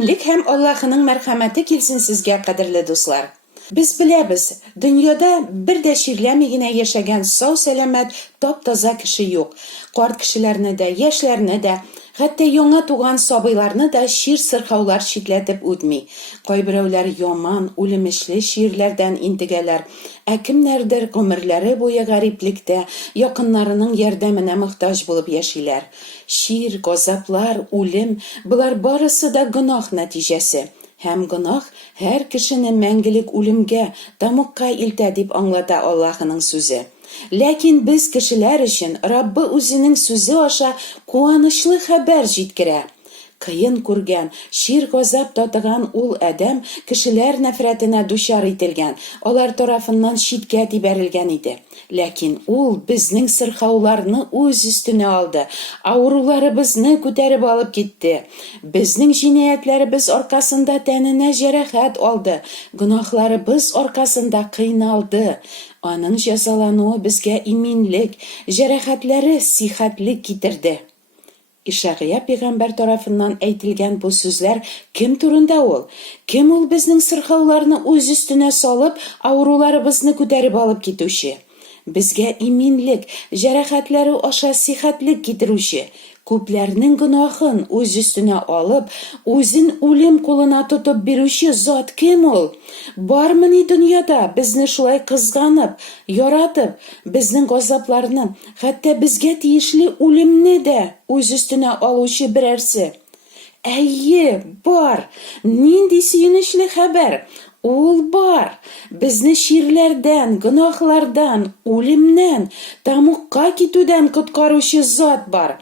Иминлек һәм Аллаһының мәрхәмәте килсен сезгә, кадерле дуслар. Без беләбез, дөньяда бер дә ширләми генә яшәгән сау-сәламәт, тап-таза кеше юк. Карт кешеләрне дә, яшьләрне дә, хәтта яңа туган сабыйларны да шир-сырхаулар шикләтеп үтми. Кайберәүләр яман, үлемешле ширләрдән интегәләр, ә кемнәрдер гомерләре буе гариплектә, якыннарының ярдәменә мохтаҗ булып яшиләр. Шир, газаплар, үлем — булар барысы да гөнаһ нәтиҗәсе. Һәм гөнаһ һәр кешене мәңгелек үлемгә, тамукка илтә дип аңлата Аллаһының сүзе. Ләкин без кешеләр өчен Раббы үзенең сүзе аша куанычлы хәбәр җиткерә. Кыен күргән, шир газап татыган ул адәм кешеләр нәфрәтенә дучар ителгән, алар тарафыннан читкә тибәрелгән иде. Ләкин ул безнең сырхауларны үз өстенә алды, авыруларыбызны күтәреп алып китте. Безнең җинаятьләребез аркасында тәненә җәрәхәт алды, гөнаһларыбыз аркасында кыйналды. Аның җәзалануы безгә иминлек, җәрәхәтләре сихәтлек китерде. Ишагия пәйгамбәр тарафыннан әйтелгән бу сүзләр кем турында ул? Кем ул безнең сырхауларны үз өстенә салып, авыруларыбызны күтәреп алып китүче? Безгә иминлек, җәрәхәтләре аша сихәтлек китерүче, күпләрнең гөнаһын үз өстенә алып, үзен үлем кулына тотып бирүче зат кем ул? Бармыни дөньяда безне шулай кызганып, яратып, безнең газапларны, хәтта безгә тиешле үлемне дә үз өстенә алучы берәрсе? Әйе, бар. Нинди сөенечле хәбәр. Ул бар. Безне ширләрдән, гөнаһлардан, үлемнән, тамукка китүдән коткаручы зат бар.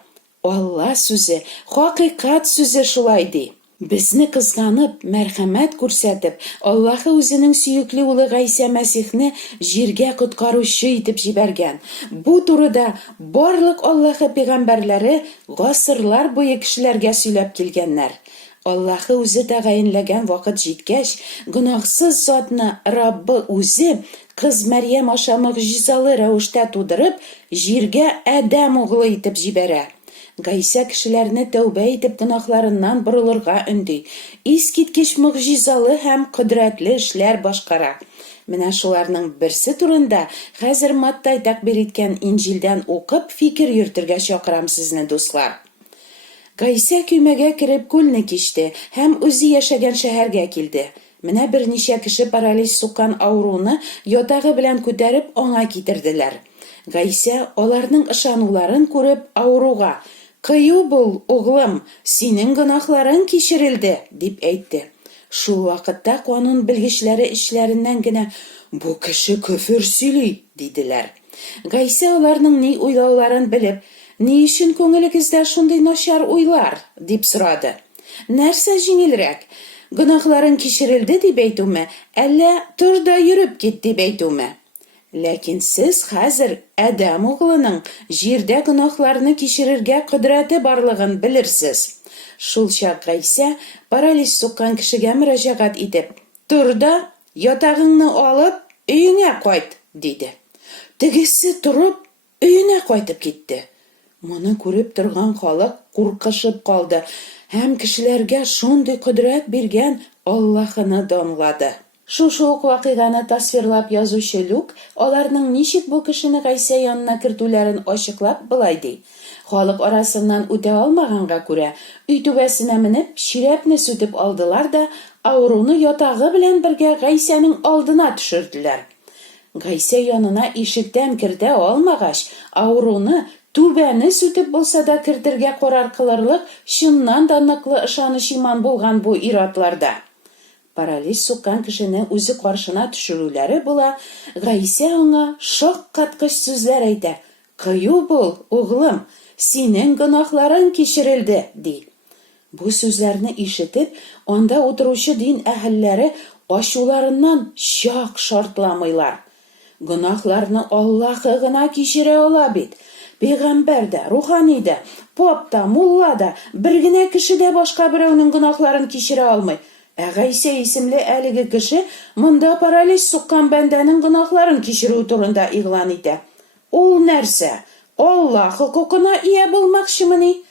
Алла сүзе, хакыйкать сүзе шулай ди. Безне кызганып, мәрхәмәт күрсәтеп, Аллаһы үзенең сөекле улы Гайса Мәсихне җиргә коткаручы итеп җибәргән. Бу турыда барлык Аллаһы пәйгамбәрләре гасырлар буе кешеләргә сөйләп килгәннәр. Аллаһы үзе тәгаенләгән вакыт җиткәч, гөнаһсыз затны Раббы үзе кыз Мәрьям аша мөгъҗизалы рәвештә тудырып, җиргә Адәм углы итеп җибәрә. Гайса кешеләрне тәүбә итеп гөнаһларыннан борылырга өнди. Искиткеч мөгъҗизалы һәм кодрәтле эшләр башкара. Менә шуларның берсе турында хәзер Маттай тәкъбир иткән Инҗилдән укып фикер йөртергә чакырам сезне, дуслар. Гайса көймәгә кереп күлне кичте һәм үзе яшәгән шәһәргә килде. Менә берничә кеше паралич суккан авыруны ятагы белән күтәреп аңа китерделәр. Гайса аларның ышануларын күреп авыруга: "Кыю бул, углым, синең гөнаһларың кичерелде", дип әйтте. Шул вакытта канун белгечләре эшләреннән генә: "Бу кеше көфер сөйли", диделәр. Гайса аларның ни уйлауларын белеп: "Ни өчен күңелегездә шундый начар уйлар?" дип сорады. Нәрсә җиңелрәк? Гөнаһларың кичерелде дип әйтүме, әллә тор да йөреп кит дип әйтүме? Ләкин сез хәзер Адәм углының җирдә гөнаһларны кичерергә кодрәте барлыгын белерсез. Шул чак Гайса паралич суккан кешегә мөрәҗәгать итеп: "Тор да, ятагыңны алып, өеңә кайт", диде. Тегесе торып, өенә кайтып китте. Моны күреп торган халык куркышып калды һәм кешеләргә шундый кодрәт биргән Аллаһыны данлады. Шушы ук вакыйганы тасвирлап язучы Люк аларның ничек бу кешене Гайса янына кертүләрен ачыклап былай ди: "Халык арасыннан үтә алмаганга күрә, өй түбәсенә менеп, чирәпне сүтеп алдылар да авыруны ятагы белән бергә Гайсаның алдына төшерделәр. Гайса янына ишектән кертә алмагач, авыруны түбәне сүтеп булса да кертергә карар кылырлык чыннан да ныклы ышаныч иман булган бу ир-атларда." Паралич суккан кешене үзе каршына төшерүләре була, Гайса аңа шаккаткыч сүзләр әйтә: "Кыю бул, углым, синең гөнаһларың кичерелде", ди. Бу сүзләрне ишетеп, анда утыручы дин әһелләре ачуларыннан чак шартламыйлар. Гөнаһларны Аллаһы гына кичерә ала бит. Пәйгамбәр дә, рухани да, поп та, мулла да, бер генә кеше дә башка берәүнең гөнаһларын кичерә алмый. Ә Гайса исемле әлеге кеше монда паралич суккан бәндәнең гөнаһларын кичерү турында игълан итә. Ул нәрсә? Аллаһ хукукына ия булмакчымыни?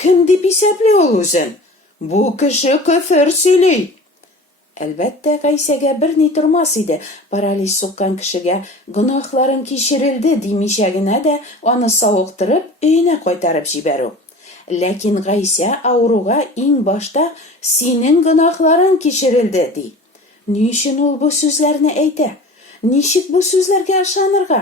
Кем дип исәпли ул үзен? Bu kişi küfür söylüyor. Әлбәттә, Гайсәгә бер ни тормас иде. Паралич суккан кешегә гөнаһларын кичерелде димичә генә дә аны савыктырып, өенә кайтарып җибәрү. Ләкин Гайсә ауруга иң башта синең гөнаһларың кичерелде ди. Ни өчен ул бу сүзләрне әйтә? Ничек бу сүзләргә ышанырга?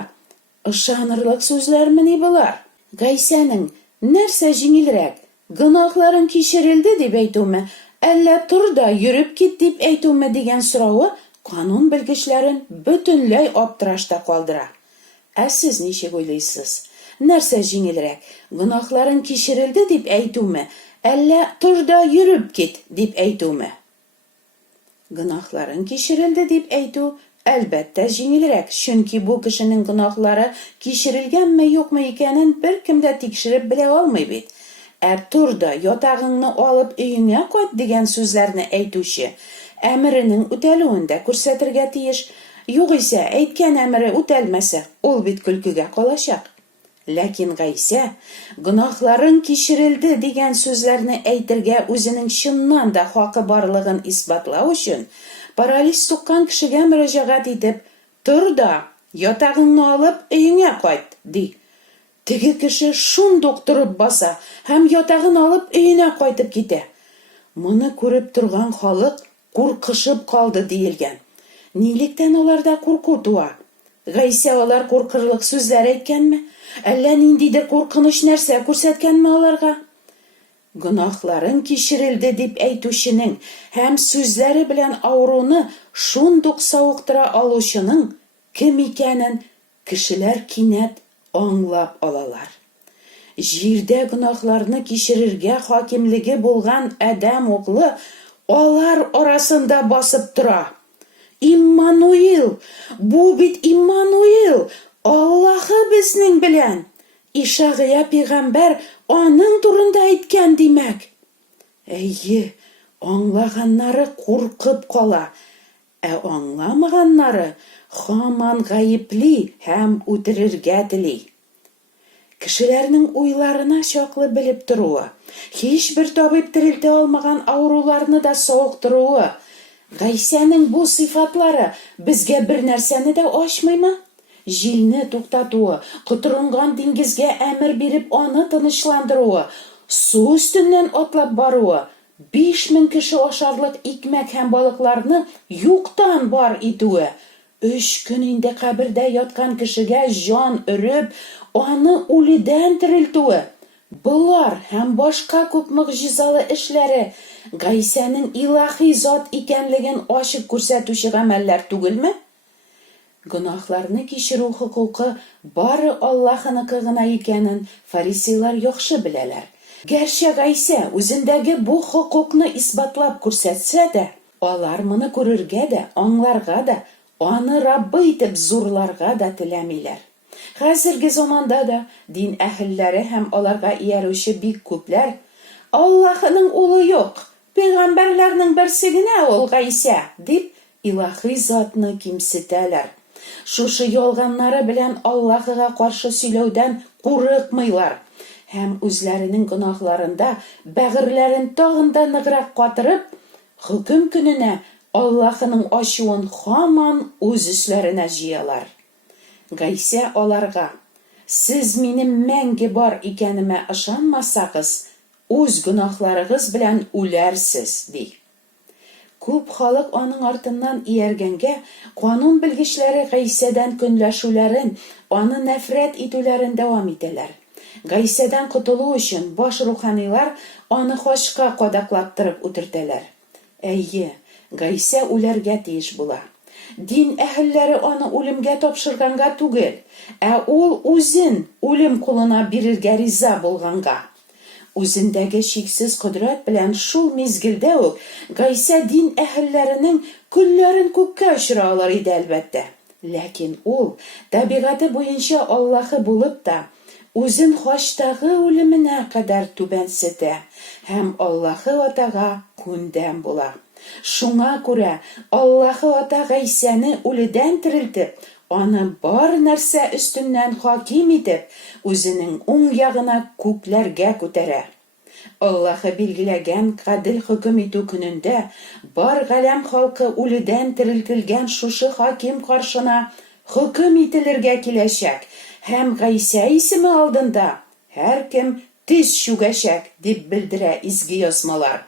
Ышанырлык сүзләрме ни булар? Гайсәнең нәрсә җиңелрәк? Гөнаһларын кичерелде дип әйтүме, әллә тур да йөреп кит дип әйтүме дигән соравы канун белгечләрен бөтенләй аптырашта калдыра. Ә сез ничек уйлыйсыз? Нәрсә җиңелрәк? Гөнаһларын кичерелде дип әйтүме, әллә тур да йөреп кит дип әйтүме? Гөнаһларын кичерелде дип әйтү әлбәттә җиңелрәк, чөнки бу кешенең гөнаһлары кичерелгәнме юкмы икәнен беркем дә тикшереп белә алмый бит. Ә тур да ятагыңны алып өеңә кайт дигән сүзләрне әйтүче әмеренең үтәлүен дә күрсәтергә тиеш. Югыйсә, әйткән әмере үтәлмәсә, ул бит көлкегә калачак. Ләкин Гайсә гөнаһларын кичерелде дигән сүзләрне әйтергә үзенең чыннан да хакы барлыгын исбатлау өчен паралич суккан кешегә мөрәҗәгать итеп, тур да ятагыңны алып өеңә кайт ди. Теге кеше шундук торып баса һәм ятагын алып өенә кайтып китә. Моны күреп торган халык куркышып калды диелгән. Нилектән аларда курку туа? Гайсә алар куркырлык сүзләр әйткәнме? Әллә ниндидер куркыныч нәрсә күрсәткәнме аларга? Гөнаһларын кичерелде дип әйтүченең һәм сүзләре белән ауруны шундук савыктыра алучының кем икәнен кешеләр кинәт аңлап алалар. Җирдә гөнаһларны кичерергә хакимлеге булган Адәм углы алар арасында басып тора. Иммануил! Бу бит Иммануил! Аллаһы безнең белән! Ишагыя пәйгамбәр аның турында әйткән димәк. Әйе, аңлаганнары куркып кала, ә аңламаганнары һаман гаепли һәм үтерергә тели. Кешеләрнең уйларына чаклы белеп торуы, һичбер табиб терелтә алмаган ауруларны да савыктыруы, Гайсәнең бу сыйфатлары безгә бер нәрсәне дә ачмыймы? Җилне туктатуы, котырынган диңгезгә әмер биреп аны тынычландыруы, су өстеннән атлап баруы, 5000 кеше ашарлык икмәк һәм балыкларны юктан бар итүе, 3 көн инде кабердә яткан кешегә җан өреп, аны үледән терелтүе. Булар һәм башка күп мөгъҗизалы эшләре Гайсәнең илаһи зат икәнлеген ачык күрсәтүче гамәлләр түгелме? Гөнаһларны кичерү хукукы бары Аллаһыныкы гына икәнен фарисейлар яхшы беләләр. Гәрчә Гайсә үзендәге бу хукукны исбатлап күрсәтсә дә, алар моны күрергә дә, аңларга да, аны Раббы итеп зурларга да теләмиләр. Хәзерге заманда да дин әһелләре һәм аларга иярүче бик күпләр Аллаһының улы юк, пәйгамбәрләрнең берсе генә ул Гайсә дип илаһи затны кимсетәләр. Шушы ялганнары белән Аллаһыга каршы сөйләүдән курыкмыйлар һәм үзләренең гөнаһларында бәгырьләрен тагын да ныграк катырып, хөкем көненә Аллаһының ачуын һаман үз өсләренә җыялар. Гайсә аларга: "Сез минем мәңге бар икәнемә ышанмасагыз, үз гөнаһларыгыз белән үләрсез", ди. Күп халык аның артыннан ияргәнгә, канун белгечләре Гайсәдән көнләшүләрен, аны нәфрәт итүләрен дәвам итәләр. Гайсәдән котылу өчен баш руханилар аны хачка кадаклап үтертәләр. Әйе, Гайсә үләргә тиеш була. Дин әһелләре аны үлемгә тапшырганга түгел, ә ул үзен үлем кулына бирергә риза булганга. Үзендәге чиксез кодрәт белән шул мизгелдә үк Гайсә дин әһелләренең көлләрен күккә очыра алыр иде әлбәттә. Ләкин ул, табигаты буенча Аллаһы булып та, үзен хачтагы үлеменә кадәр түбәнсетә һәм Аллаһы атага күндәм була. Шуңа күрә Аллаһы ата Гайсәне үледән терелтеп, аны бар нәрсә өстеннән хаким итеп, үзенең уң ягына күкләргә күтәрә. Аллаһы билгеләгән гадел хөкем итү көнендә бар галәм халкы үледән терелтелгән шушы хаким каршына хөкем ителергә киләчәк һәм Гайса исеме алдында һәркем тиз чүгәчәк дип белдерә изге язмалар.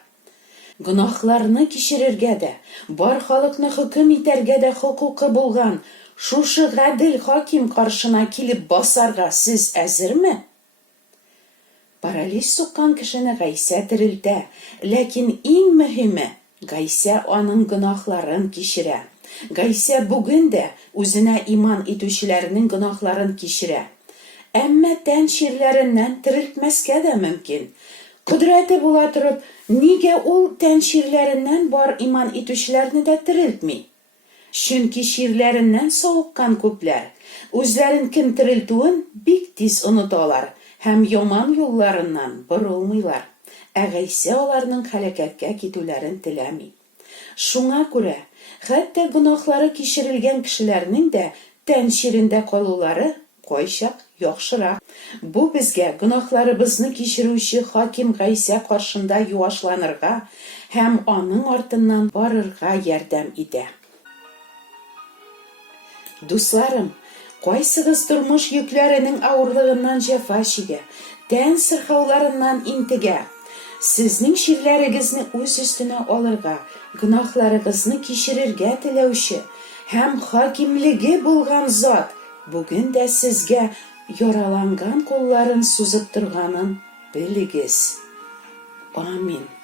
Гөнаһларны кичерергә дә, бар халыкны хөкем итәргә дә хокукы булган шушы гадел хаким каршына килеп басарга сез әзерме? Паралич суккан кешене Гайса терелтә, ләкин иң мөһиме, Гайса аның гөнаһларын кичерә. Гайса бүген дә үзенә иман итүчеләрнең гөнаһларын кичерә. Әмма тән ширләреннән терелтмәскә дә мөмкин. Кодрәте була торып, нигә ул тән ширләреннән бар иман итүчеләрне дә терелтми? Чөнки ширләреннән савыккан күпләр үзләрен кем терелтүен бик тиз оныталар һәм яман юлларыннан борылмыйлар. Гайса аларның һәлакәткә китүләрен теләми. Шуңа күрә, хәтта гөнаһлары кичерелгән кешеләрнең дә тән ширендә калулары кайчак яхшырак. Бу безгә гөнаһларыбызны кичерүче хаким Гайса каршында юашланырга һәм аның артыннан барырга ярдәм итә. Дусларым, кайсыгыз тормыш йөкләренең авырлыгыннан җәфа чигә, тән сырхауларыннан интегә. Сезнең ширләрегезне үз өстенә алырга, гөнаһларыгызны кичерергә теләүче һәм хакимлеге булган зат бүген дә сезгә яраланган кулларын сузып торганын белегез. Амин.